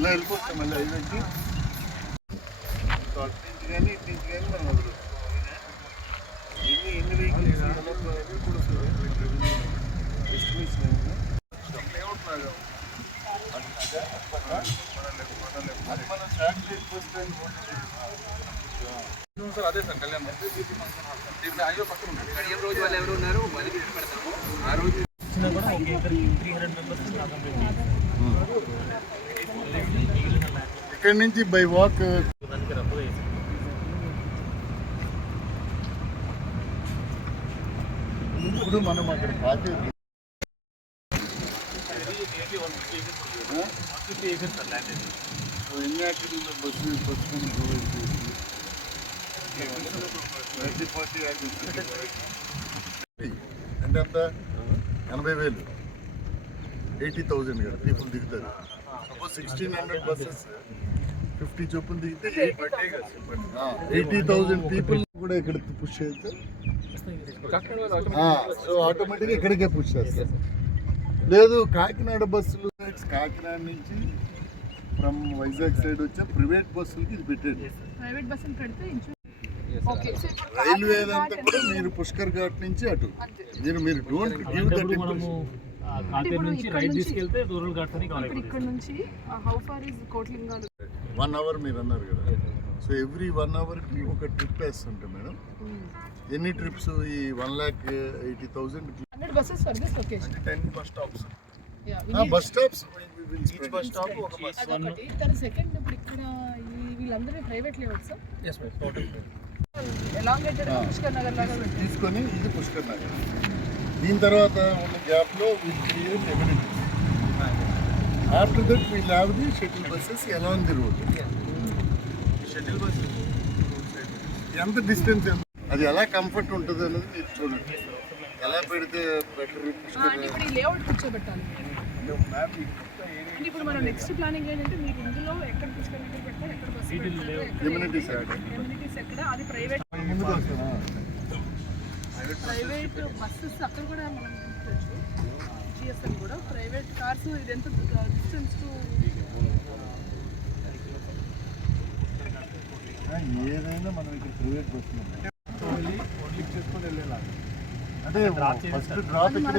ఇలా వెళ్ళిపోతాం మళ్ళీ హైవేకి అటు నుంచి కానీ ఇటు నుంచి కానీ మనం వదలొచ్చు. ఎన్ని వెహికల్స్ ఎస్టిమేషన్ మన శాటిలైట్ బస్ స్టాండ్ సార్. అదే సార్ కళ్యాణ్ రోజు వాళ్ళు ఎవరు ఉన్నారు ఆ రోజు ఇక్కడి నుంచి బై వాక్ ఇప్పుడు మనం అక్కడ పార్టీ ఎన్ని యాక్టివిటీలో బస్సు ప్రొవైడ్ చేసి 40 అంటే అంత 80,000 80,000 కదా పీపుల్ దిగుతారు. సపోజ్ 1,600 బస్సెస్ 50 చొప్పున దిగితే 80,000 పీపుల్ కూడా ఇక్కడ పుష్ చేస్తే సో ఆటోమేటిక్గా ఇక్కడికే పుష్ చేస్తారు. లేదు కాకినాడ బస్సులు కాకినాడ నుంచి ఫ్రమ్ వైజాగ్ సైడ్ వచ్చే ప్రైవేట్ బస్సులకి ఇది పెట్టండి. రైల్వే అంతా కూడా మీరు పుష్కర్ ఘాట్ నుంచి అటు మీరు don't give that impression. 1 hour మీరు అన్నారు కదా. సో ఎవ్రీ 1 అవర్కి ఒక ట్రిప్ వేస్తుంటాం మేడం. ఎన్ని ట్రిప్స్ ఈ 1,80,000 buses for this location 10 bus stops. Bus stops each bus stop ఒక బస్. అదొకటి. తన సెకండ్ ఇప్పుడు ఇక్కడ వీళ్ళందరూ ప్రైవేట్ లేవట్ sir. yes ma'am total elongated Pushkar Nagar లాగా తీసుకొని ఇది పుష్కర్ నగర్. దీని తర్వాత ఉన్న గ్యాప్లో will create amenities. After that will have the shuttle buses along the road. Shuttle bus ఎంత డిస్టెన్స్ అది ఎలా కంఫర్ట్ ఉంటుంది అనేది మీరు చూడండి. ఎలా పెడితే బెటర్. ఇప్పుడు ఈ లేఅవుట్ కూర్చోబెట్టాలి. ఇప్పుడు మనం నెక్స్ట్ ప్లానింగ్ ఏంటంటే మీరు ఇందులో ఎక్కడ పుష్కర్ నగర్ పెడతారు, ఎక్కడ బస్సు ఎమ్యూనిటీస్ ఎక్కడ అది ప్రైవేట్ బస్సెస్ అక్కడ కూడా మనం చూసుకోవచ్చు. జిఎస్ఎం కూడా ప్రైవేట్ కార్స్ ఇది ఎంత డిస్టెన్స్ టు ఏదైనా మనం ఇక్కడ ప్రైవేట్ బస్సులు చేసుకొని వెళ్ళేలాగా. అంటే ఫస్ట్ డ్రాప్ ఇక్కడ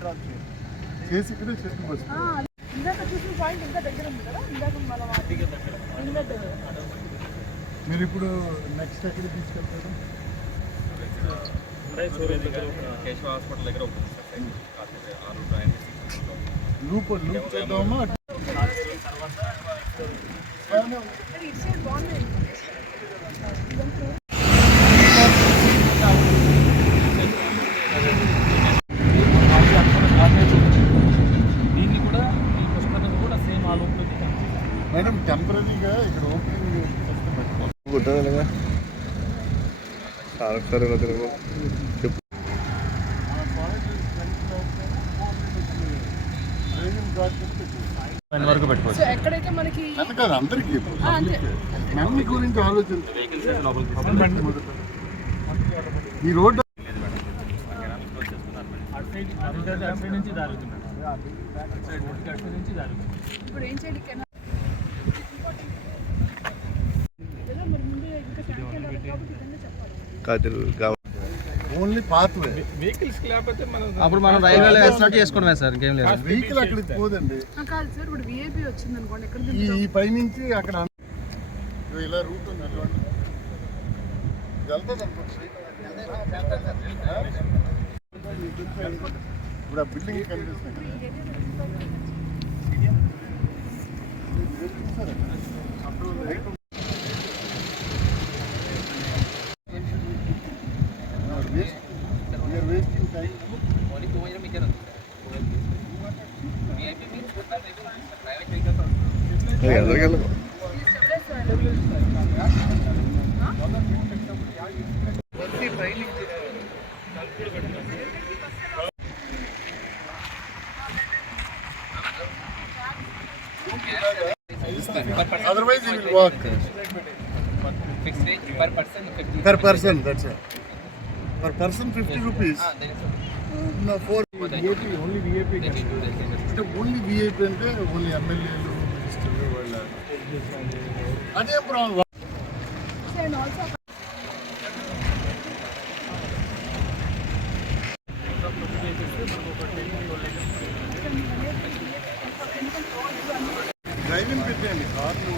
డ్రాప్ చేసి ఇక్కడ షటిల్ బస్సు. ఇందాక చూసిన పాయింట్ ఇంకా దగ్గర ఉంది కదా. ఇందాక మనం మీరు ఇప్పుడు నెక్స్ట్ ఎక్కడ తీసుకెళ్తారు? కేశవ హాస్పిటల్ దగ్గర లూప్ చేద్దామా? మేడం టెంపరీగా ఇక్కడ ఓపెనింగ్ గుట్టగా సరే చెప్పు. ఎక్కడైతే మనకి అందరికీ మమ్మీ గురించి ఆలోచించాలి. ఈ రోడ్డు ఇప్పుడు ఏం చేయాలి? ఓన్లీ పాత్వే వెహికల్స్ లేకపోతే అప్పుడు మనం రైల్వేలో ఎస్టార్ట్ చేసుకోవడమే సార్. ఇంకేం లేదు. వెహికల్ అక్కడికి పోదండి. కాదు సార్. ఇప్పుడు విఐపి వచ్చింది అనుకోండి. ఎక్కడ ఈ పైనుంచి అక్కడ ఇలా రూట్ ఉంది అటువంటి వెళ్తుంది అనుకోండి. ఇప్పుడు ఆ బిల్డింగ్ కనిపిస్తుంది కదా. Otherwise, you will walk. Fixed rate per person 50. Per person, that's it. Per person 50 rupees. No, for only VIP. అంటే ఓన్లీ విఐపీ అంటే ఓన్లీ ఎమ్మెల్యేలు అదేం ప్రాబ్లం. అండ్ ఆల్సో డ్రైవింగ్ పెట్టండి కార్లు